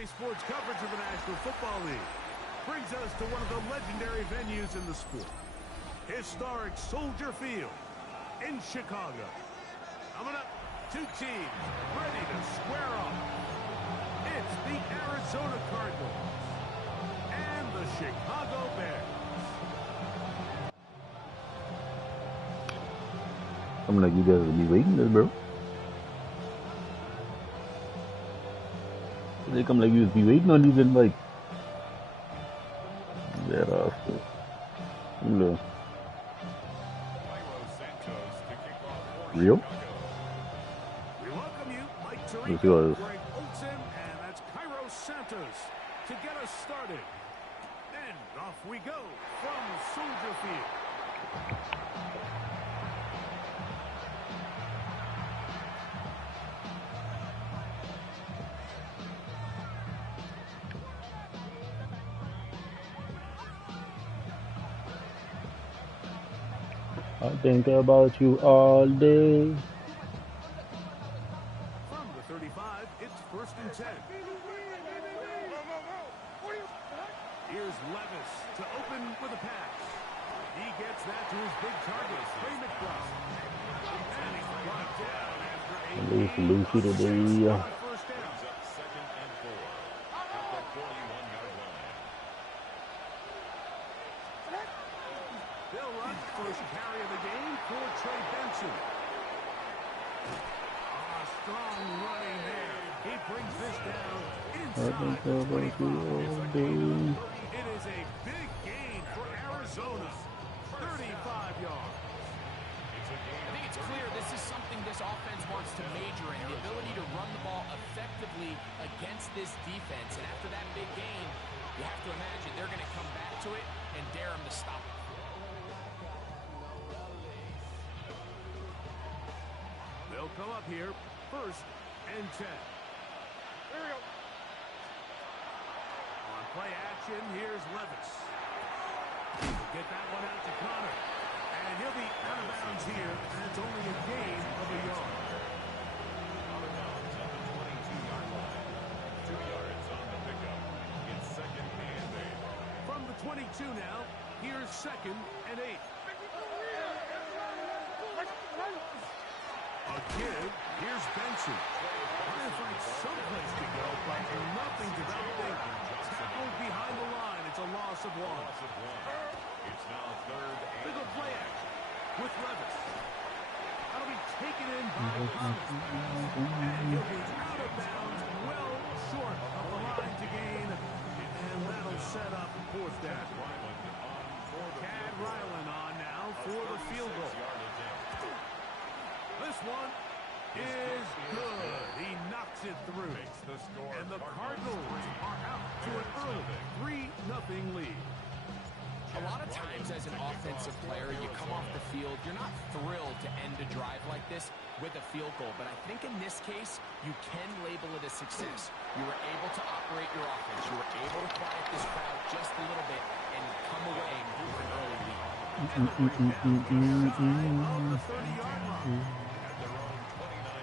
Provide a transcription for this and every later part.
BTA Sports coverage of the National Football League brings us to one of the legendary venues in the sport. Historic Soldier Field in Chicago. Coming up, two teams ready to square off. It's the Arizona Cardinals and the Chicago Bears. I'm like, you guys will be waiting this, bro. They come like you be waiting on these invites. That off. No. Real? We welcome you, Mike Let's Tirico, go. Greg Olsen, and that's Cairo Santos to get us started. And off we go from Soldier Field. I think about you all day. From the 35, it's 1st and 10. Here's Levis to open with a pass. He gets that to his big target, Trey McBride. And he's brought down after a Lucy today. first down. Second and 4 at the 41-yard line. They'll run first carry of the game for Trey Benson. Strong running there. He brings this down inside the 25. It is a big gain for Arizona. 35 yards. I think it's clear this is something this offense wants to major in, the ability to run the ball effectively against this defense. And after that big gain, you have to imagine they're going to come back to it and dare him to stop it. They'll come up here, 1st and 10. There we go. On play action, here's Levis. He'll get that one out to Connor. And he'll be out of bounds here, and it's only a gain of a yard. Out of bounds at the 22-yard line. 2 yards on the pickup. It's 2nd and 8. From the 22 now, here's 2nd and 8. Again, here's Benson. Trying to find someplace to go, but nothing developing. Tackled behind the line. It's a loss of 1. It's now 3rd and Big play action with Levis. That'll be taken in by Levis. And he'll be out of bounds, well short of the line to gain. And that'll set up 4th down. Chad Ryland on now for the field goal. This one is good. He knocks it through. And the Cardinals are out to an early 3-0 lead. A lot of times as an offensive player, you come off the field, you're not thrilled to end a drive like this with a field goal. But I think in this case, you can label it a success. You were able to operate your offense. You were able to quiet this crowd just a little bit and come away with an early lead. And the bring down on the 30-yard line. at their own 29-yard line.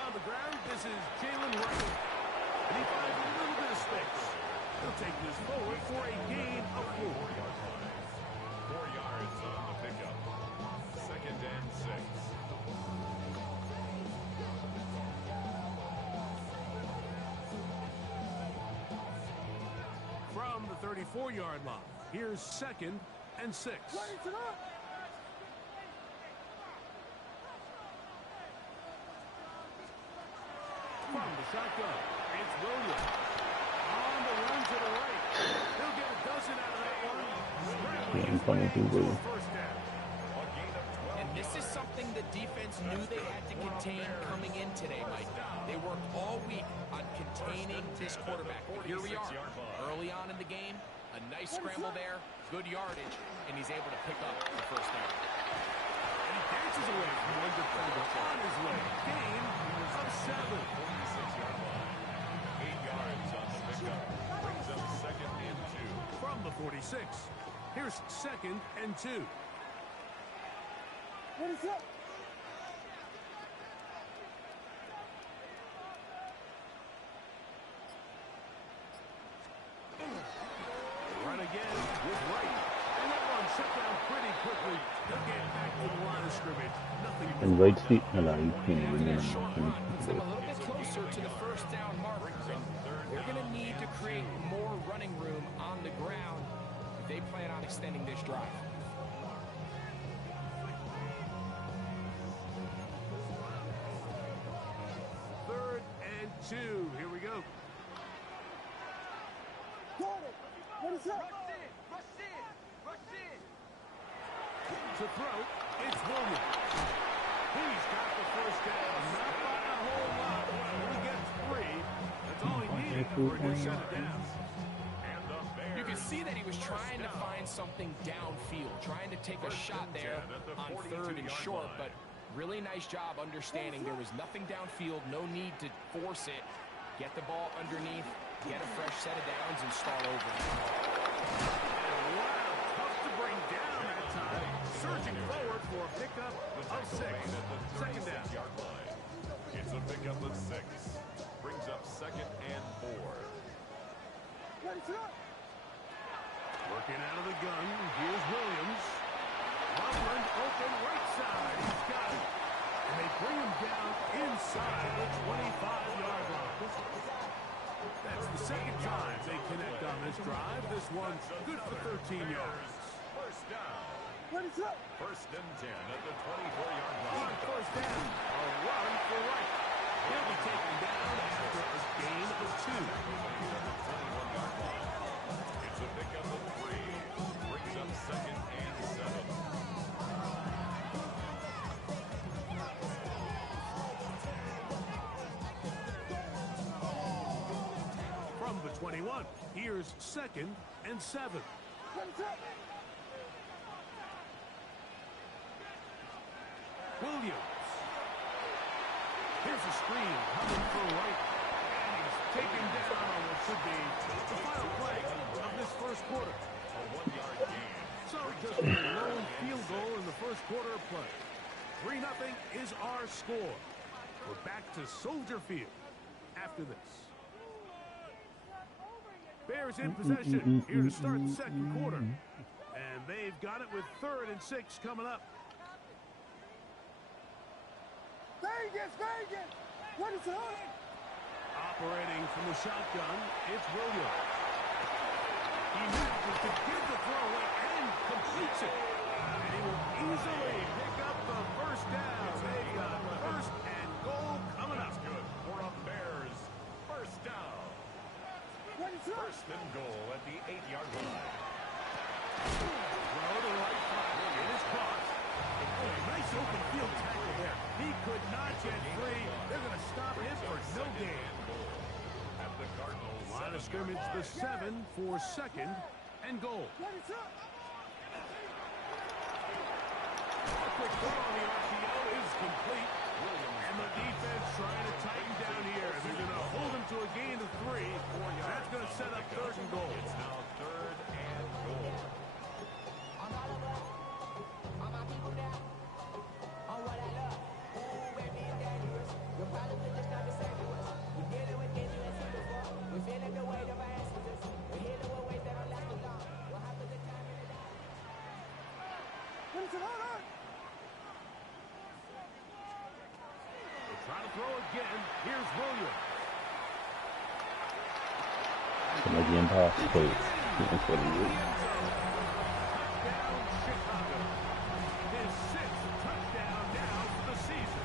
On the ground, this is Jalen Russell. And he finds a little bit of space. He'll take this forward for a gain of 4. 4 yards on the pickup. 2nd and 6. From the 34-yard line, here's 2nd and 6. From the shotgun, it's Williams. On the run to the right. He'll get a dozen out of that one. Scrambling his way to a 1st down. And this is something the defense knew they had to contain coming in today, Mike. They worked all week on containing this quarterback. But here we are, early on in the game, a nice scramble there, good yardage, and he's able to pick up the 1st down. And he Dances away from one defender on his way. Gain of 7. 46-yard line. 8 yards on the pickup. Brings up second and 2. From the 46. Here's second and 2. What is up? Run again with right. And that one shut down pretty quickly. They'll get back to the line of scrimmage. Nothing And right seat, hello, you can't After even a short run puts them a little bit closer to the first down marker. They're going to need to create more running room on the ground if they plan on extending this drive. Third and 2. Here we go. What is up? To throw, it's Williams. He's got the first down. Not by a whole lot. He gets 3. That's all he needed before he shut it down. And the Bears. You can see that he was trying to find something downfield, trying to take a shot there on third and short, but really nice job understanding there was nothing downfield, no need to force it. Get the ball underneath, get a fresh set of downs, and start over. Wow, tough to bring down that time. Surging forward for a pickup of 6. Second down. 36-yard line. It's a pickup of 6. Brings up second and 4. What is up? Working out of the gun. Here's Williams. Loveland open right side. He's got it. And they bring him down inside the 25-yard line. That's the second time they connect on this drive. This one's good for 13 yards. First down. What is up? First and 10 at the 24-yard On line. first down, a run for right. He'll be taken down after a gain of 2. 21-yard line. It's a pickup of 3. Brings up second and 7. From the 21, here's second and 7. What is up? Williams. Here's a screen coming for right. And he's taken down on what should be the final play of this first quarter. A 1-yard gain. So just a lone field goal in the first quarter of play. 3-0 is our score. We're back to Soldier Field after this. Bears in possession here to start the second quarter. And they've got it with 3rd and 6 coming up. Vegas! What is up? Operating from the shotgun, it's Williams. He manages to give the throw away and completes it. And he will easily pick up the first down. They've got first and goal coming up. Good for a Bears. First down. What is up? First and goal at the 8-yard line. Throw to right side. It is caught. Oh, nice open field tackle there. He could not get free. They're going to stop him for no gain. At the Cardinals. Line of scrimmage, the 7 for second and goal. What is up? A quick throw on the RPO is complete. And the defense trying to tighten down here. They're going to hold him to a gain of 3. That's going to set up 3rd and goal. It's now 3rd and goal. What is it? Hold on! They try to throw again. Here's Williams. Canadian pass, please. That's what he is. Touchdown, Chicago. His 6th touchdown now for the season.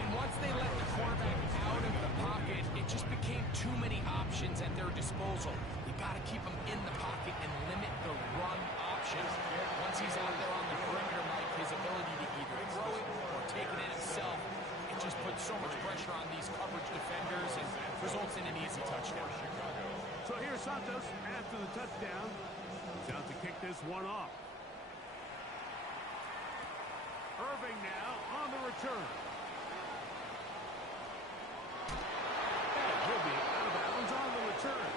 And once they let the quarterback out of the pocket, it just became too many options at their disposal. You got to keep him in the pocket and limit the run options. Once he's out there on the perimeter, Mike, his ability to either throw it or take it in himself, it just puts so much pressure on these coverage defenders and results in an easy touchdown. So here's Santos after the touchdown. He's out to kick this one off. Irving now on the return. And he'll be out of bounds on the return.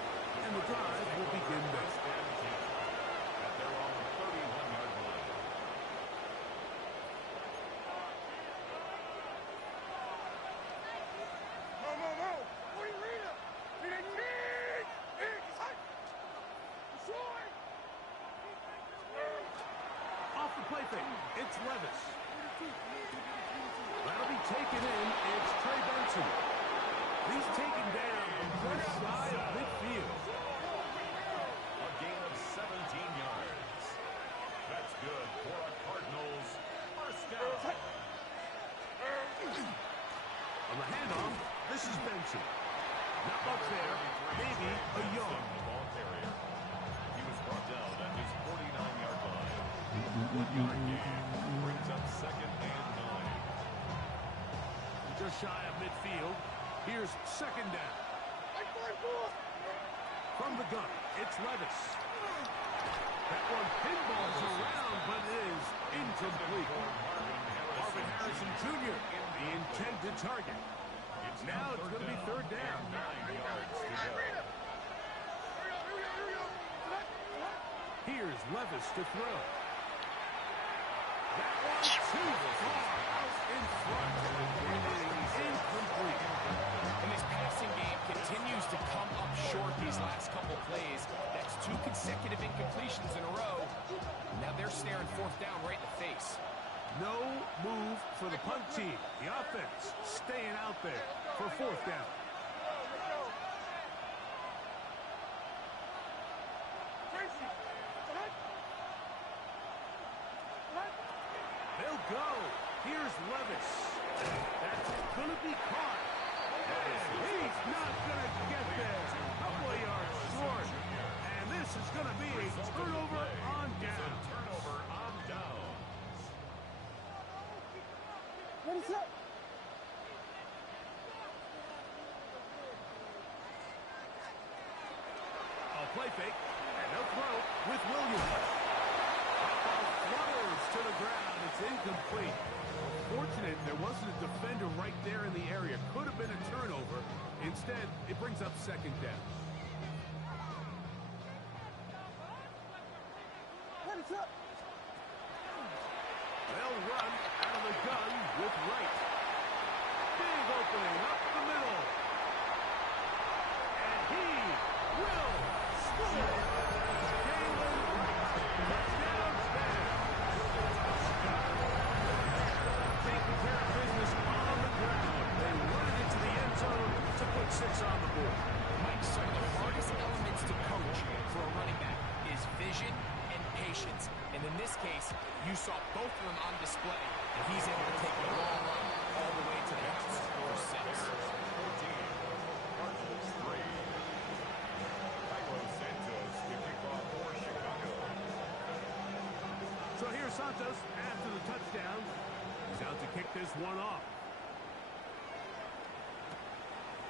And the drive will begin there. At their own 31-yard line. Off the play fake, it's Levis. That'll be taken in. It's Trey Benson. He's taken down just shy of midfield. A gain of 17 yards. That's good for a Cardinals first down. On the handoff, this is Benson. Not much there, maybe a yard. The ball carrier. He was brought down at his 49-yard line. 1-yard gain brings up 2nd and 9. Just shy of midfield. Here's 2nd down. From the gun, it's Levis. That one pinballs around, but it is incomplete. Marvin Harrison Jr., the intended target. Now it's going to be 3rd down. 9 yards to go. Here's Levis to throw. That one too far out in front. Incomplete. And this passing game continues to come up short these last couple plays. That's 2 consecutive incompletions in a row. Now they're staring 4th down right in the face. No move for the punt team. The offense staying out there for 4th down. They'll go. Here's Levis. That's going to be caught. And he's not going to get there. Couple of yards short. And this is going to be a turnover on down. Turnover on downs. What is up? A play fake, and they'll throw with Williams. Ball flutters to the ground. It's incomplete. Fortunate there wasn't a defender right there in the area. Could have been a turnover. Instead, it brings up 2nd down. What is up? They'll run out of the gun with Wright. Big opening up the middle. And he will score. Galen Wright. Touchdown Bears. Taking care of business on the ground. They run it into the end zone to put 6 on the board. Mike, some of the hardest elements to coach for a running back is vision and patience. And in this case, you saw both of them on display. And he's able to take a long run all the way to the house for 6. 14. Cardinals 3. Cairo Santos to kick off for Chicago. So here's Santos after the touchdown. He's out to kick this one off.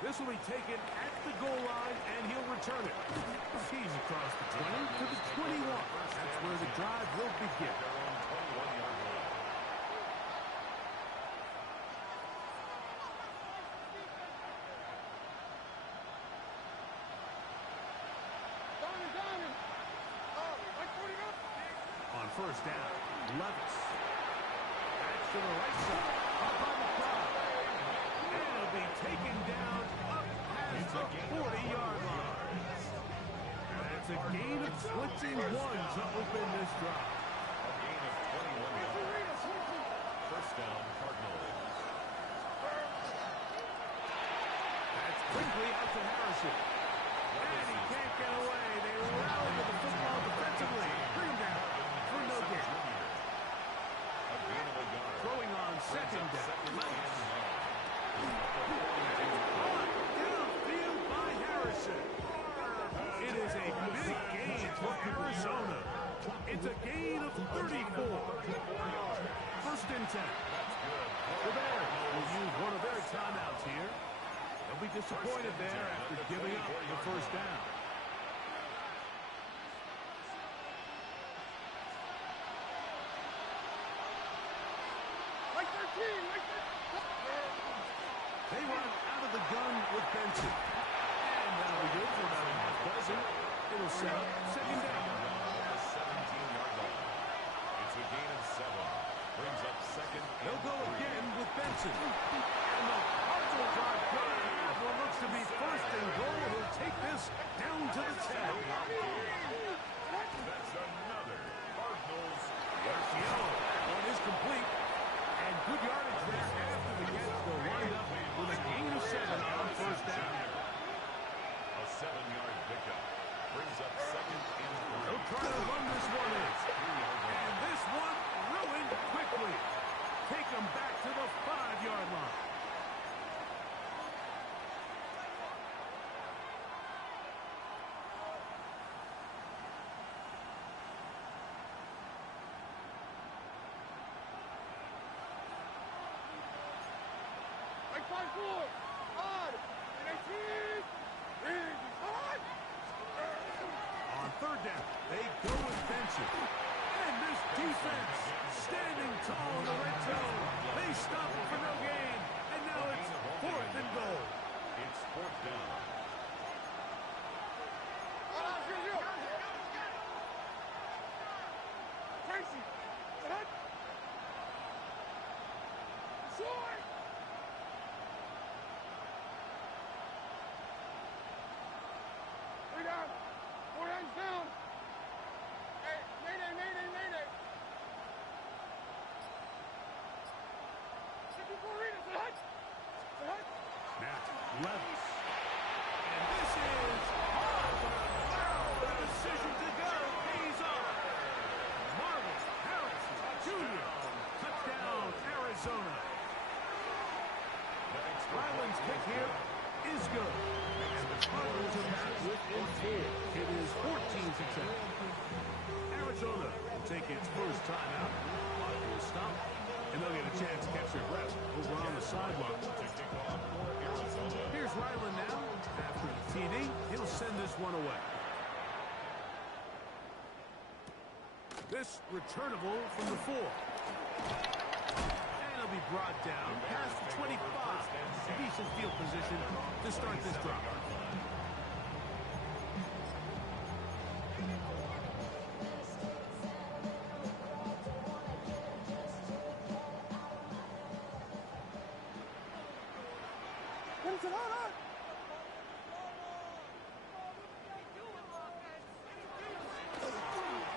This will be taken at the goal line, and he'll return it. He's across the 20 to the 21. That's where the drive will begin. Their own 21-yard line. On 1st down, Levis. That's to the right side, up on the crowd. And it'll be taken down up past the 40-yard line. That's a gain of 21 to open this drive. A gain of 21 yards. 1st down, Cardinals. That's quickly out to Harrison. And he can't get away. They rally to the football defensively. Bring him down for no gain. A gain of a yard. Throwing on 2nd down. Downfield by Harrison. It is a big gain for Arizona. It's a gain of 34. 1st and 10. The Bears will use one of their timeouts here. They'll be disappointed there after giving up the 1st down. They run out of the gun with Benson. And that'll be good for about a half dozen. It'll set up second down. The 17-yard line. It's a gain of 7. Brings up second. They'll go again with Benson. And the Cardinals are going to have what looks to be first and goal. He'll take this down to the 10. That's another Cardinals. Yellow. That one is complete. And good yardage there after the catch. They'll wind up with a gain of 7 on first down. A 7-yard pickup. Brings up second and 3. They'll try to run this one in. And this one ruined quickly. Take them back to the 5-yard line. On third down, they go with Benson. And this defense standing tall in the red zone. They stop it for no gain. And now it's 4th and goal. It's 4th down. Now, Levis. And this is the decision to go. He's on. Marvin Harrison Jr. Touchdown, Arizona. Ryland's kick here is good. And the Cardinals are back within 4. It is 14-10. Arizona will take its first time out. Will stop. And they'll get a chance to catch their breath over on the sideline. Here's Ryland now. After the TD, he'll send this one away. This returnable from the 4. And it'll be brought down past the 25. Decent field position to start this drive.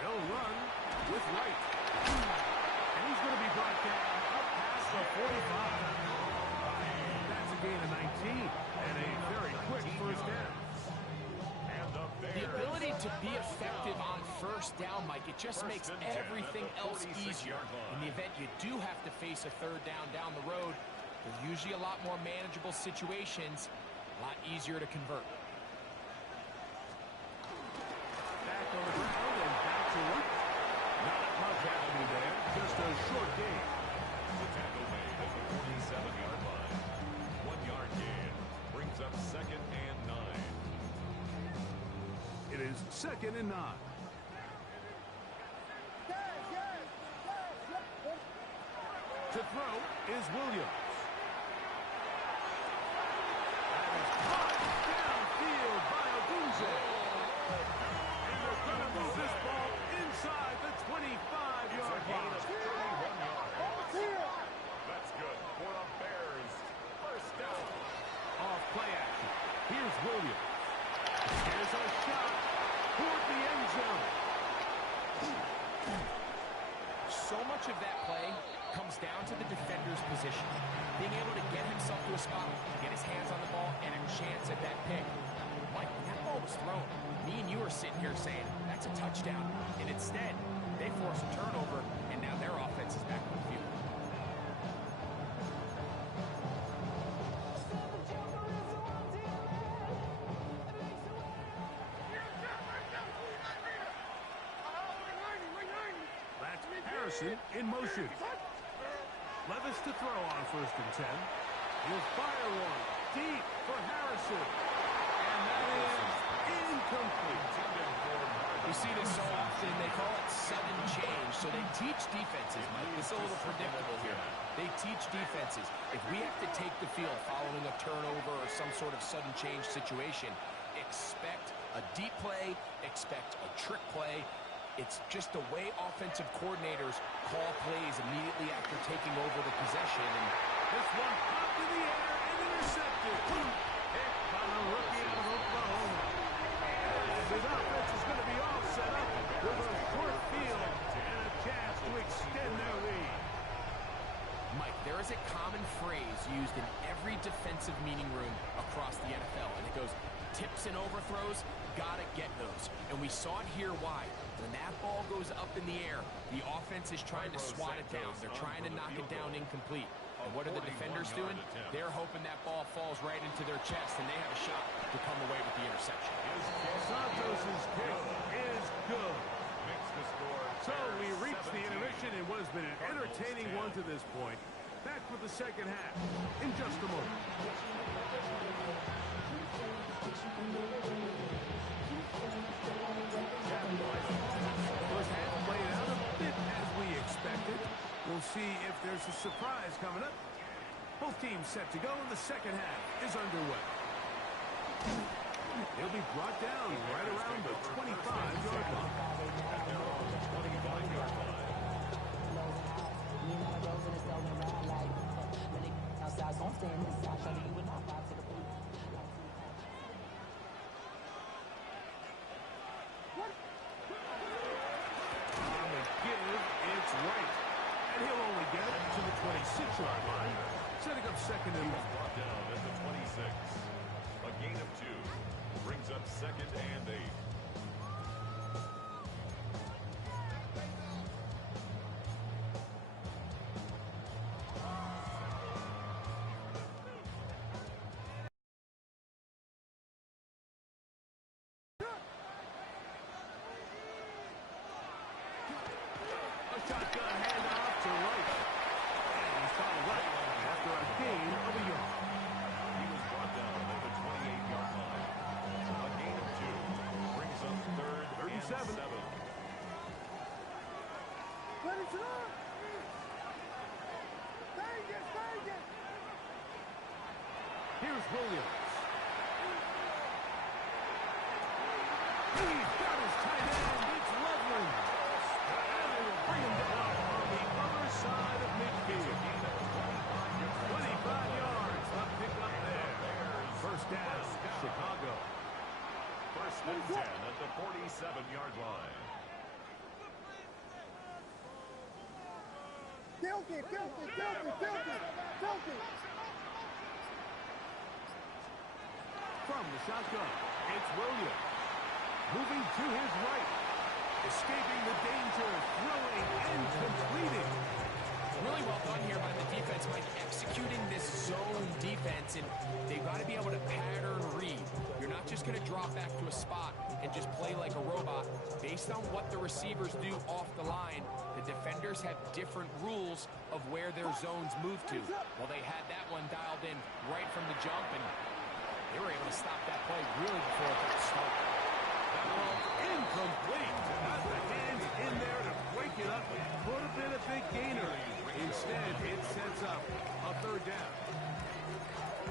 They'll run with Wright. And he's going to be brought down up past the 45. That's a gain of 19 and a very quick first down. The ability to be effective on first down, Mike, it just makes everything else easier. In the event you do have to face a third down the road, they're usually a lot more manageable situations, a lot easier to convert. Back on the ground and back to work. Not much happening there. Just a short gain. The tackle made at the 47-yard line. 1-yard gain. Brings up second and 9. It is second and 9. To throw is Williams. That is caught downfield by Odunze. And they're going to move this ball inside the 25-yard line. That's good for the Bears. First down. Off play action. Here's Williams. Here's a shot toward the end zone. So much of that play comes down to the defender's position. Being able to get himself to a spot, get his hands on the ball, and a chance at that pick. Mike, when that ball was thrown, me and you are sitting here saying, that's a touchdown. And instead, they force a turnover, and now their offense is back on the field. That's Harrison in motion. Levis to throw on first and 10. He'll fire one deep for Harrison. And that is incomplete. We see this so often, they call it sudden change. So they teach defenses, Mike. This is a little predictable here. They teach defenses. If we have to take the field following a turnover or some sort of sudden change situation, expect a deep play, expect a trick play. It's just the way offensive coordinators call plays immediately after taking over the possession. And this one popped in the air and intercepted. Hit by the rookie out of Oklahoma. And his offense is going to be all set up with a short field and a chance to extend their lead. Mike, there is a common phrase used in every defensive meeting room across the NFL, and it goes, tips and overthrows, gotta get those. And we saw it here why. When that ball goes up in the air, the offense is trying to swat it down. They're trying to knock it down incomplete. And what are the defenders doing? They're hoping that ball falls right into their chest, and they have a shot to come away with the interception. Santos' kick is good. So we reach the intermission in what has been an entertaining one to this point. Back with the second half in just a moment. First half played out a bit as we expected. We'll see if there's a surprise coming up. Both teams set to go, and the second half is underway. He'll be brought down right around the 25-yard line. It's right. And he'll only get it to the 26-yard line. Setting up second and long. Brought down at the 26. A gain of 2. Brings up second and 8. Shotgun handoff to right. And he's found right after a gain of a yard. He was brought down at the 28-yard line. A gain of 2. Brings up third 37. and 7. Let it run! Vegas, Vegas! Here's Williams. He's got his tight end. It's Loveland. And they will bring him down on the other side of midfield. 25 yards to pick up there. First down, Chicago. First and 10 at the 47-yard line. Filthy, filthy, filthy, filthy, filthy! From the shotgun, it's Williams. Moving to his right. Escaping the danger, throwing and completing. Really well done here by the defense, Mike, executing this zone defense, and they've got to be able to pattern read. You're not just going to drop back to a spot and just play like a robot. Based on what the receivers do off the line, the defenders have different rules of where their zones move to. Well, they had that one dialed in right from the jump, and they were able to stop that play really before it got started. That ball incomplete. Not the hands in there to break it up. Could have been a big gainer. Instead, it sets up a third down.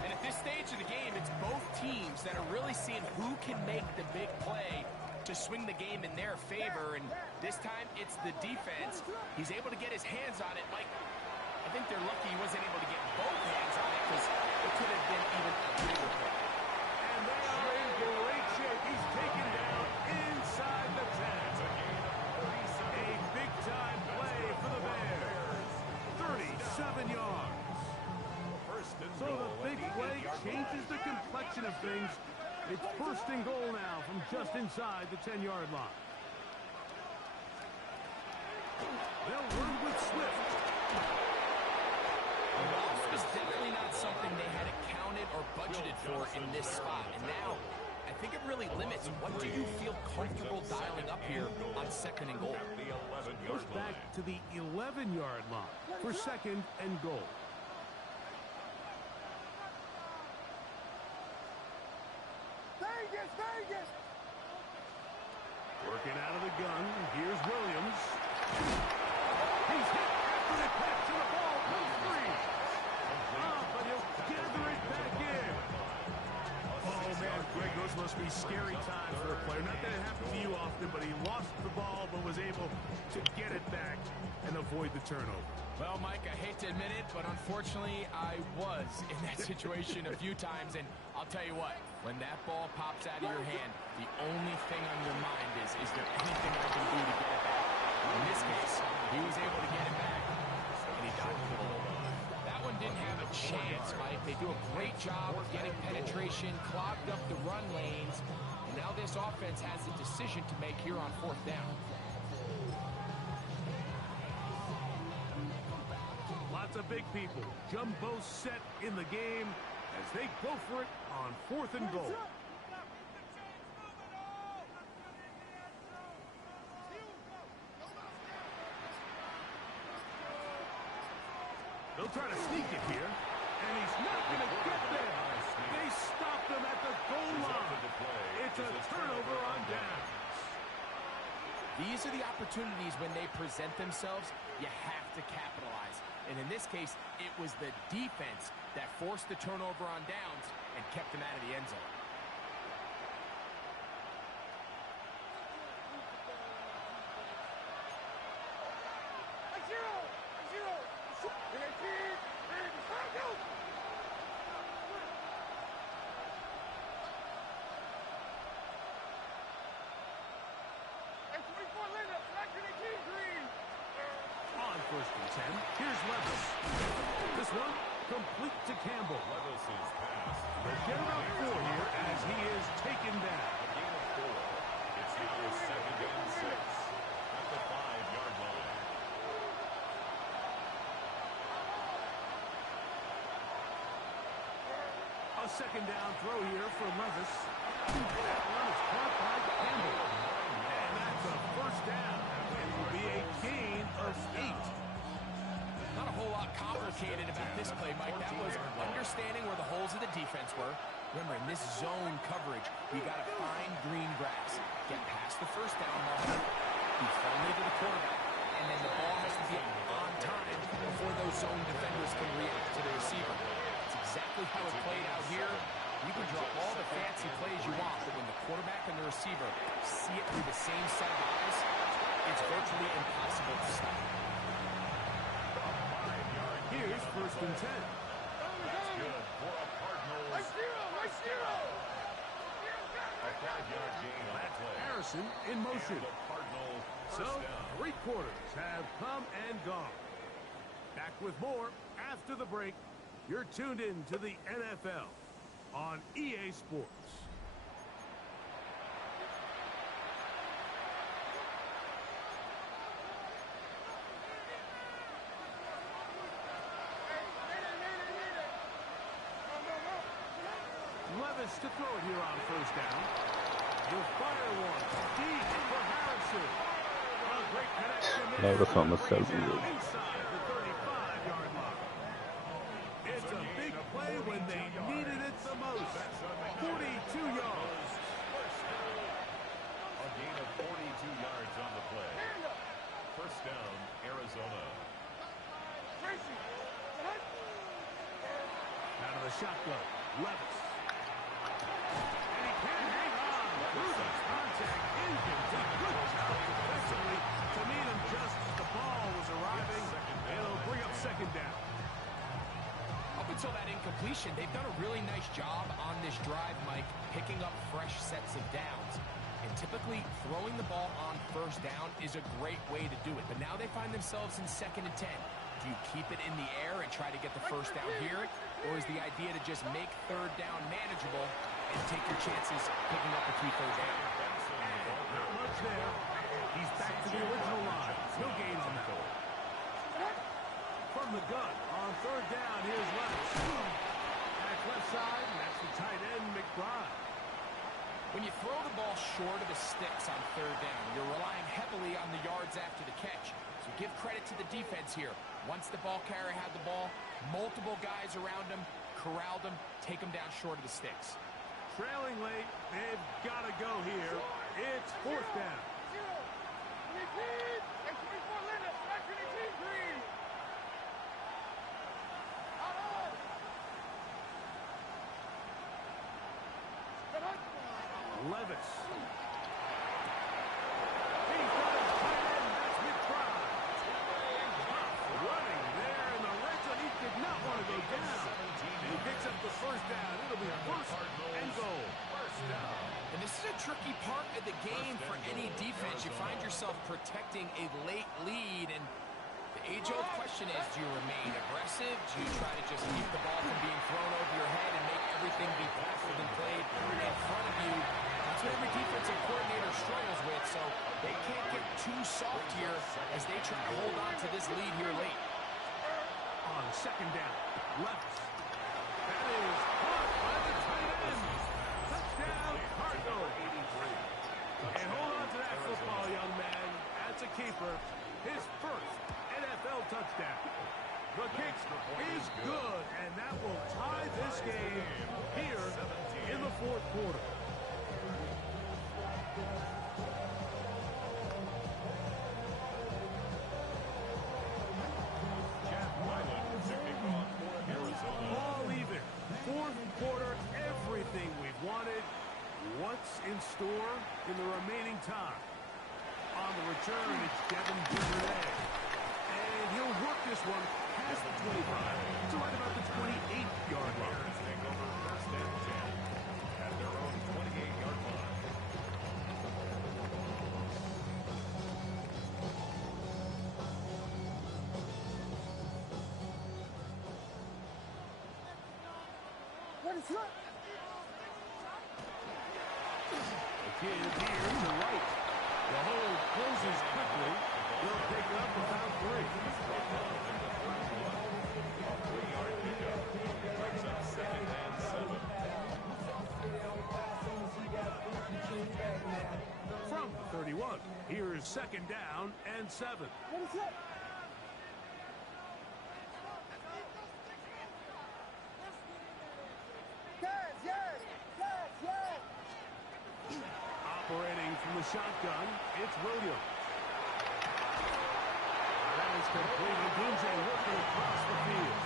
And at this stage of the game, it's both teams that are really seeing who can make the big play to swing the game in their favor. And this time, it's the defense. He's able to get his hands on it. Mike, I think they're lucky he wasn't able to get both hands on it because it could have been even a bigger play. And they are in great shape. He's taken down inside the 10. A big-time play for the Bears. 37 yards. So the big play changes the complexion of things. It's first and goal now from just inside the 10-yard line. They'll run with Swift. Loss was definitely not something they had accounted or budgeted for in this spot. And now, I think it really limits what do you feel comfortable dialing up here on second and goal. Push back to the 11-yard line for second and goal. Vegas, Vegas! Working out of the gun. Here's Williams. intercepted, but he lost the ball, but was able to get it back and avoid the turnover. Well, Mike, I hate to admit it, but unfortunately, I was in that situation a few times, and I'll tell you what, when that ball pops out of your hand, the only thing on your mind is there anything I can do to get it back? In this case, he was able to get it back, and he dodged the ball. That one didn't have a chance, Mike. They do a great job of getting penetration, clogged up the run lanes, and now this offense has a decision to make here on 4th down. Lots of big people. Jumbo set in the game as they go for it on 4th and goal. They'll try to sneak it here, and he's not going to get there. They stop him at the goal line. It's a turnover on down. These are the opportunities when they present themselves, you have to capitalize. And in this case, it was the defense that forced the turnover on downs and kept them out of the end zone. On 1st and 10, here's Levis. This one, complete to Campbell. Levis's pass. They'll get about 4 here as he is taken down. A gain of 4. It's now 2nd and 6 at the 5-yard line. A 2nd down throw here for Levis. That one is caught by Campbell. And that's a 1st down. It will be a gain of 8. Not a whole lot complicated about this play, Mike. That was understanding where the holes of the defense were. Remember, in this zone coverage, you got to find green grass. Get past the 1st down marker, be friendly to the quarterback, and then the ball has to be on time before those zone defenders can react to the receiver. That's exactly how it played out here. You can draw all the fancy plays you want, but when the quarterback and the receiver see it through the same set of eyes, it's virtually impossible to stop. Here's 1st and 10. That's good for a Cardinals. A 5-yard gain on the play. Harrison in motion. And the Cardinal So, 1st down. 3 quarters have come and gone. Back with more after the break. You're tuned in to the NFL on EA Sports. Levis to throw it here on 1st down. He'll fire one deep for Harrison. A great connection there. Levis on the Brings it 7. inside the 35-yard line. It's a big play when they needed it the most. 42 yards. A gain of 42 yards on the play. 1st down, Arizona. Out of the shotgun, Levis. And he can hang on through the contact. Incomplete. Good job defensively to meet him just as the ball was arriving. It'll bring up 2nd down. Up until that incompletion, they've done a really nice job on this drive, Mike, picking up fresh sets of downs. And typically, throwing the ball on 1st down is a great way to do it. But now they find themselves in 2nd and 10. Do you keep it in the air and try to get the 1st down here? Or is the idea to just make 3rd down manageable and take your chances picking up a key 3rd down? Not much there. He's back to the original line. No gain on that. From the gun on 3rd down, here's Levis. Back left side, and that's the tight end, McBride. When you throw the ball short of the sticks on 3rd down, you're relying heavily on the yards after the catch. So give credit to the defense here. Once the ball carrier had the ball, multiple guys around him, corralled him, take him down short of the sticks. Trailing late, they've got to go here. It's 4th down. Levis. first down. It'll be first and goal. First down. And this is a tricky part of the game for any defense. You find yourself protecting a late lead, and the age-old question is, do you remain aggressive? Do you try to just keep the ball from being thrown over your head and make everything be tackled and played in front of you? That's what every defensive coordinator struggles with, so they can't get too soft here as they try to hold on to this lead here late. On second down, left. That is caught by the tight end. Touchdown, Cardinals. And hold on to that football, young man. That's a keeper. His first NFL touchdown. The kick is good, and that will tie this game here in the fourth quarter. All even. Fourth quarter, everything we've wanted. What's in store in the remaining time? On the return, it's Devin Duvernay. And he'll work this one past the 25 to right about the 28-yard line. Take over first and 10 at their own 28-yard line. What is that? Again, here to the right. The hold closes quickly. They'll pick it up about 3. 3-yard pickup. Brings up second and 7. From the 31, here is second down and 7. What is that? Yes. Operating from the shotgun, it's Williams. That is completed. Dunze working across the field.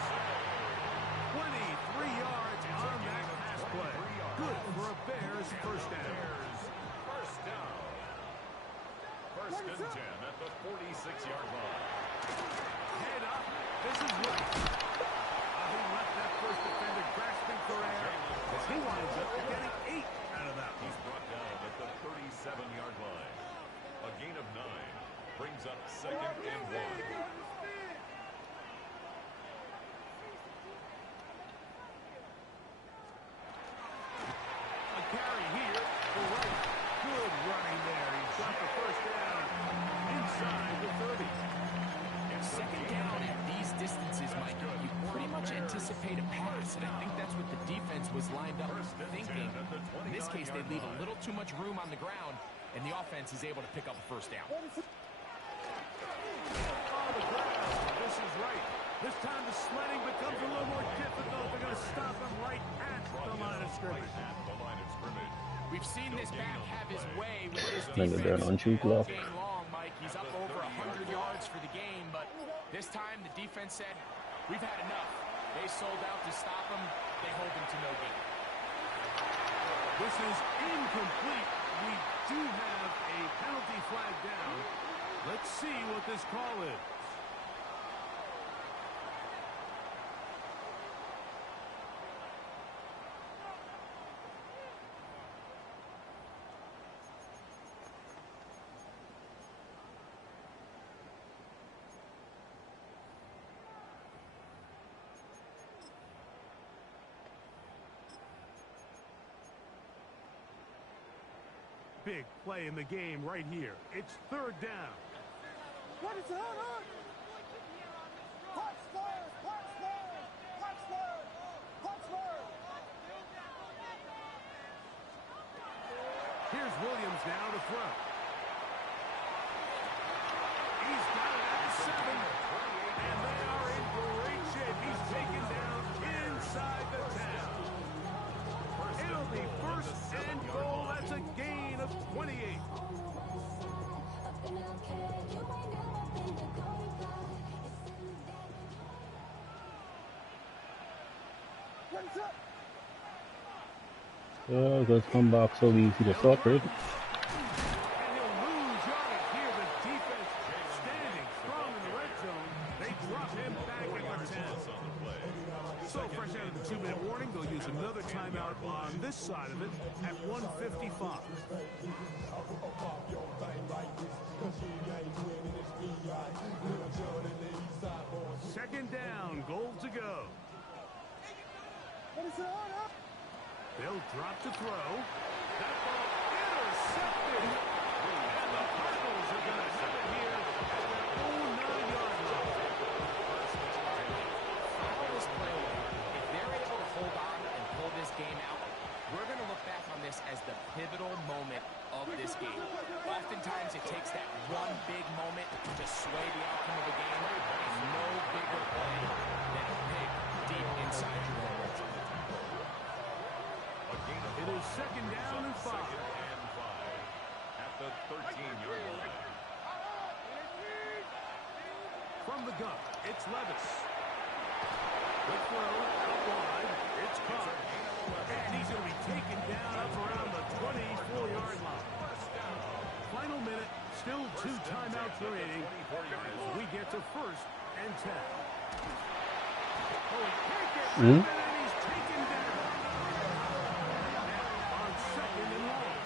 23 yards on that pass play. Good for a Bears first down. First down. First and 10 at the 46-yard line. Head up. This is right. He left that first defender grasping for air as he winds up getting 8 out of that one. He's brought down at the 37-yard line. A gain of 9 brings up second and 1. A carry here for right. Good running there. He's got the first down inside the 30. Second down at these distances, Mike, you pretty much anticipate a pass, and I think that's what the defense was lined up thinking. In this case, they leave a little too much room on the ground, and the offense is able to pick up a first down. On the ground. This is right. This time the sledding becomes a little more difficult. They're going to stop him right at the line of scrimmage. We've seen this back have his way with this Nigga, they're defense on chew all clock. game long, Mike. He's up over 100 yards for the game, but this time the defense said, we've had enough. They sold out to stop him. They hold him to no gain. This is incomplete. We do have a penalty flag down. Let's see what this call is. Big play in the game right here. It's third down. What is it? Hold on. Here's Williams now to throw. He's got it at 7. And they are in great shape. He's taken down inside the 10. It'll be first and goal. That's a gain of 28. What is up? Yeah, just come back so easy to stop it. And he'll lose yardage here. The defense standing strong in the red zone. They drop him back at the 10. So fresh out of the 2-minute warning, they'll use another timeout on this side of it at 1:55. Second down, goal to go. What is on? They'll drop to throw. That ball intercepted. And the Cardinals are going to have it here at their own 9-yard line. Follow this play. If they're able to hold on and pull this game out, we're going to look back on this as the pivotal moment of this game. Oftentimes, it takes that one big moment to sway the outcome of a game, and no bigger play than a pick deep inside your own red zone. It is second down and 5. At the 13-yard line. From the gun, it's Levis. The throw out wide. It's caught. And he's going to be taken down up around the 24-yard line. Final minute, still 2 timeouts remaining. We get to first and 10. Oh, he can't get rid of it, and he's taken down. Now on second and long.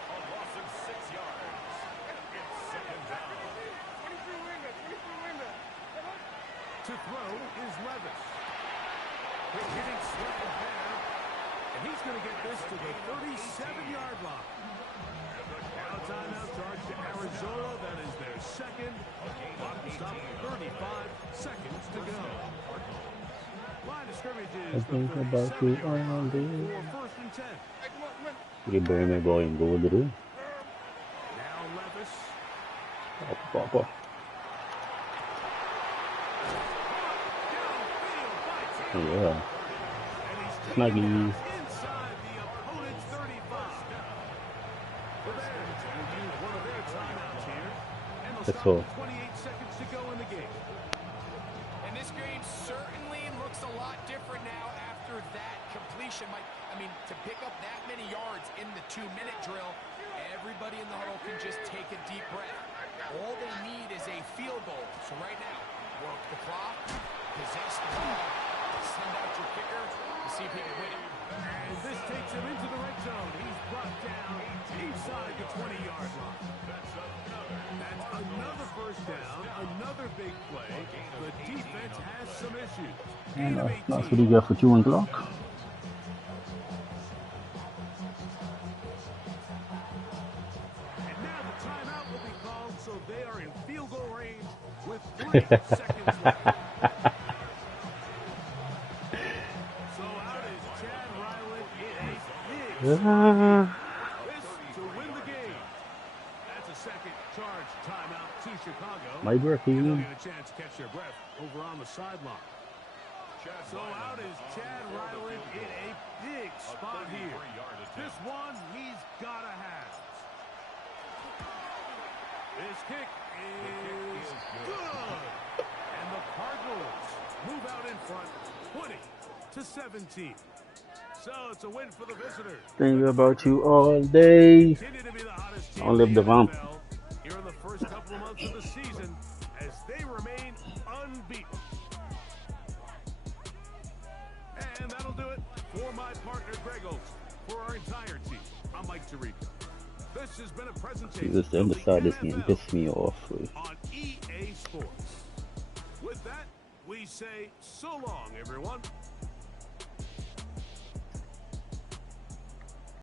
A loss of 6 yards. It's second down. To throw is Levis. Quick hitting slip there. And he's going to get this to the 37-yard line. Now timeout charge to Arizona. That is their second. Clock stop, 35 seconds to go. Line of scrimmage is I think about you all day. for first and 10. Iba may going go through. Now Levis. Papa. Yeah. Snuggy. Inside the opponent's 35. The Bears will use one of their timeouts here. And they'll That's stop all. with 28 seconds to go in the game. And this game certainly looks a lot different now after that completion. I mean, to pick up that many yards in the 2-minute drill, everybody in the huddle can just take a deep breath. All they need is a field goal. So right now, work the clock, possess the ball, send out your kicker to see if he can win it. And this takes him into the red zone. He's brought down inside the 20-yard line. That's another first down, another big play. The defense has some issues. And Gain of that's 18. what you get for 2 o'clock. And now the timeout will be called, so they are in field goal range with 3 seconds left. So out is Chad Ryland in a big this to win the game. That's a second charge timeout to Chicago. My work, They'll you. get a chance to catch their breath over on the sideline. So out is Chad Ryland in a big spot here. This one he's got to have. This kick is good. And the Cardinals move out in front, 20-17. So it's a win for the visitors. Think about you all day. Continue to be the hottest team I'll live in the vamp. NFL here in the first couple of months of the season as they remain unbeaten. And that'll do it for my partner Greg Olson. For our entire team, I'm Mike Tirico. This has been a presentation Jesus, the of other side of this game NFL pissed me off. on EA Sports. With that, we say so long, everyone.